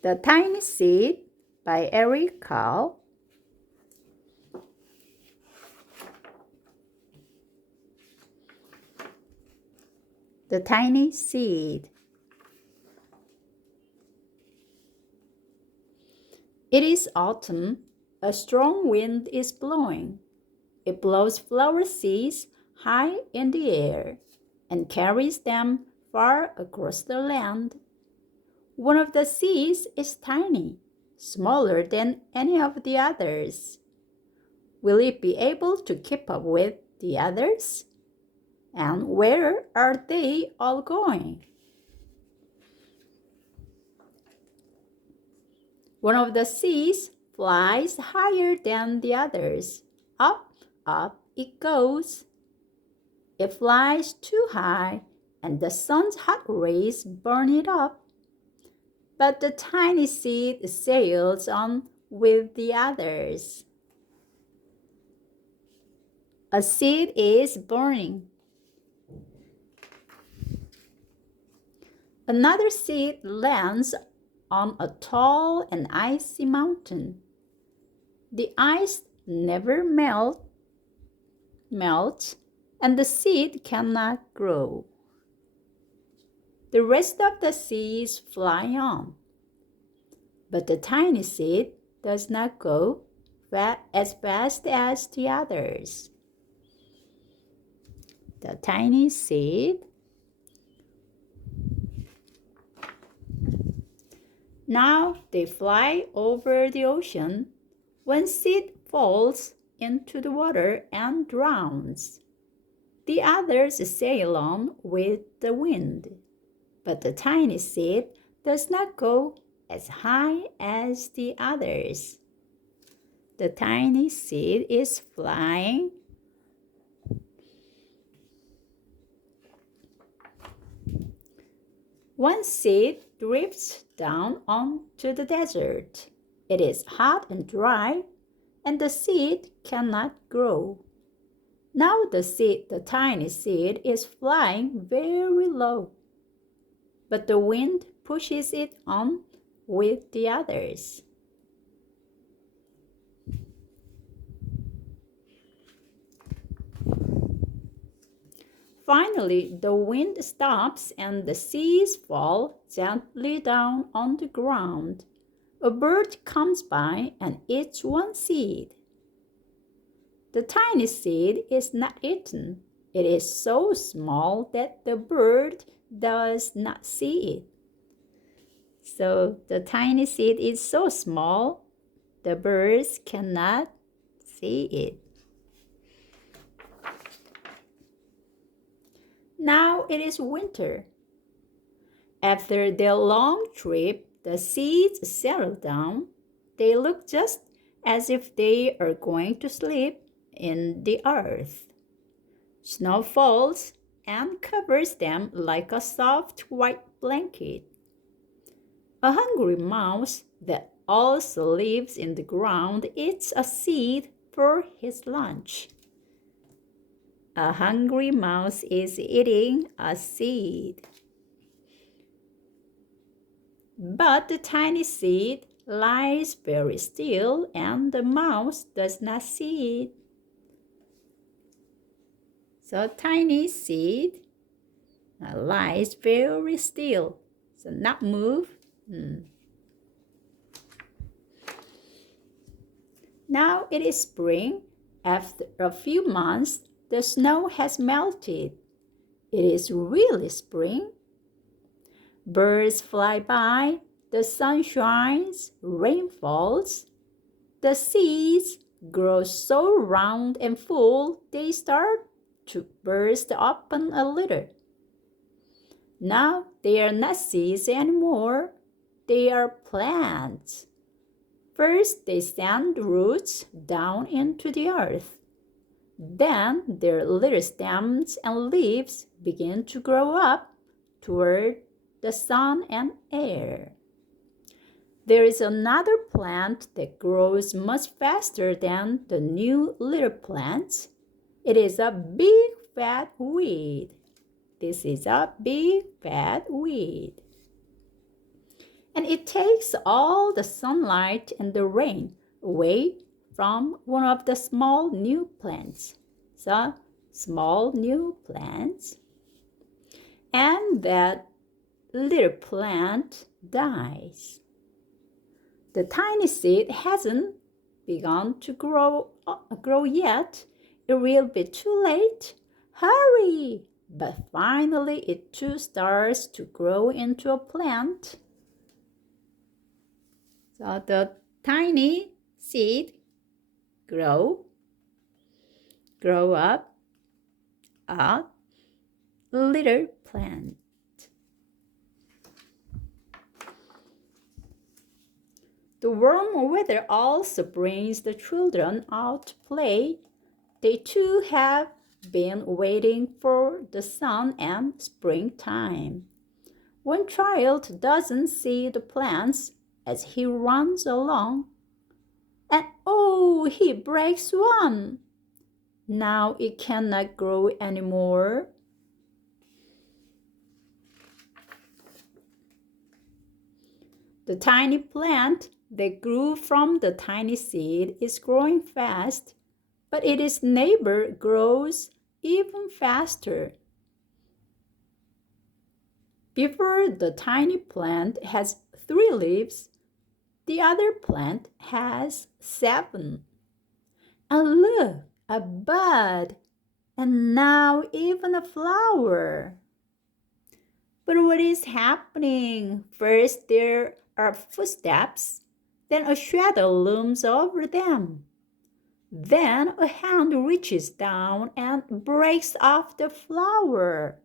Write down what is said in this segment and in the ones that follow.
The Tiny Seed by Carle. The Tiny Seed. It is autumn. A strong wind is blowing. It blows flower seeds high in the air and carries them far across the land. One of the seeds is tiny, smaller than any of the others. Will it be able to keep up with the others? And where are they all going? One of the seeds flies higher than the others. Up, up it goes. It flies too high, and the sun's hot rays burn it up. But the tiny seed sails on with the others. A seed is burning. Another seed lands on a tall and icy mountain. The ice never melts, and the seed cannot grow. The rest of the seeds fly on, but the tiny seed does not go as fast as the others. The tiny seed. Now they fly over the ocean. One seed falls into the water and drowns. The others sail on with the wind, but the tiny seed does not go as high as the others. The tiny seed is flying. One seed drifts down onto the desert. It is hot and dry, and the seed cannot grow. Now the tiny seed is flying very low, but the wind pushes it on with the others. Finally, the wind stops and the seeds fall gently down on the ground. A bird comes by and eats one seed. The tiny seed is not eaten. It is so small that the bird does not see it. So the tiny seed is so small, the birds cannot see it. Now it is winter. After their long trip, the seeds settle down. They look just as if they are going to sleep in the earth. Snow falls and covers them like a soft white blanket. A hungry mouse that also lives in the ground eats a seed for his lunch. A hungry mouse is eating a seed. But the tiny seed lies very still, and the mouse does not see it. So tiny seed lies very still, so not move. Now it is spring. After a few months, the snow has melted. It is really spring. Birds fly by, the sun shines, rain falls. The seeds grow so round and full, they start to burst open a little. Now they are not seeds anymore. They are plants. First, they send roots down into the earth. Then their little stems and leaves begin to grow up toward the sun and air. There is another plant that grows much faster than the new little plants. It is a big fat weed. This is a big fat weed. And it takes all the sunlight and the rain away from one of the small new plants. So, small new plants. And that little plant dies. The tiny seed hasn't begun to grow yet. It will be too late. Hurry! But finally it too starts to grow into a plant. So the tiny seed grow up a little plant. The warm weather also brings the children out to play. They too have been waiting for the sun and springtime. One child doesn't see the plants as he runs along, and oh, he breaks one. Now it cannot grow anymore. The tiny plant that grew from the tiny seed is growing fast, but its neighbor grows even faster. Before the tiny plant has 3 leaves, the other plant has 7. And look, a bud, and now even a flower. But what is happening? First there are footsteps, then a shadow looms over them. Then a hand reaches down and breaks off the flower.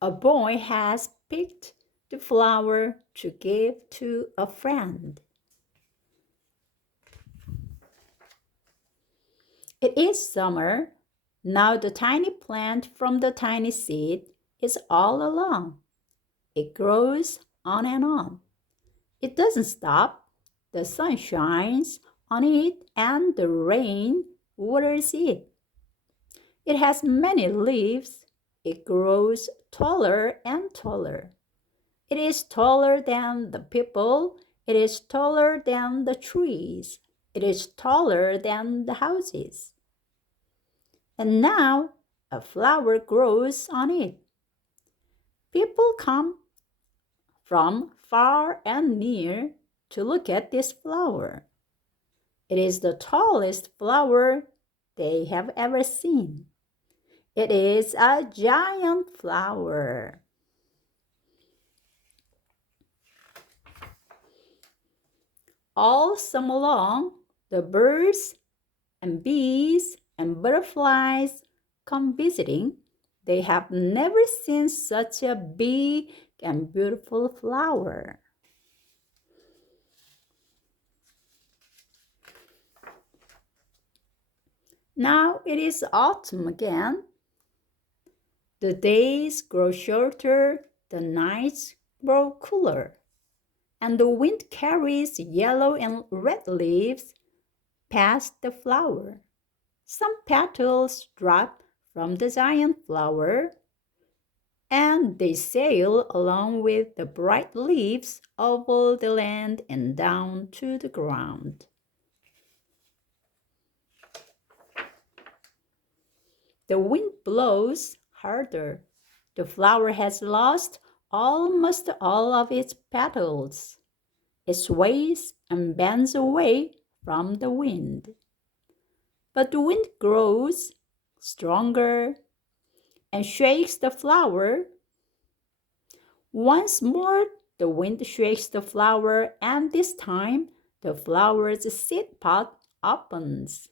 A boy has picked the flower to give to a friend. It is summer. Now the tiny plant from the tiny seed is all alone. It grows on and on. It doesn't stop. The sun shines on it and the rain waters it. It has many leaves. It grows taller and taller. It is taller than the people. It is taller than the trees. It is taller than the houses. And now a flower grows on it. People come from far and near to look at this flower. It is the tallest flower they have ever seen. It is a giant flower. All summer long, the birds and bees and butterflies come visiting. They have never seen such a big and beautiful flower. Now it is autumn again. The days grow shorter, the nights grow cooler, and the wind carries yellow and red leaves past the flower. Some petals drop from the giant flower, and they sail along with the bright leaves over the land and down to the ground. The wind blows harder. The flower has lost almost all of its petals. It sways and bends away from the wind. But the wind grows stronger and shakes the flower. Once more, the wind shakes the flower, and this time the flower's seed pod opens.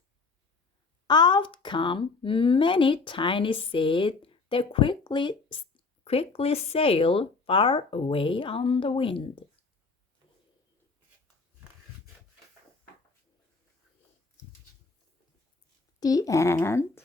Out come many tiny seeds that quickly sail far away on the wind. The end.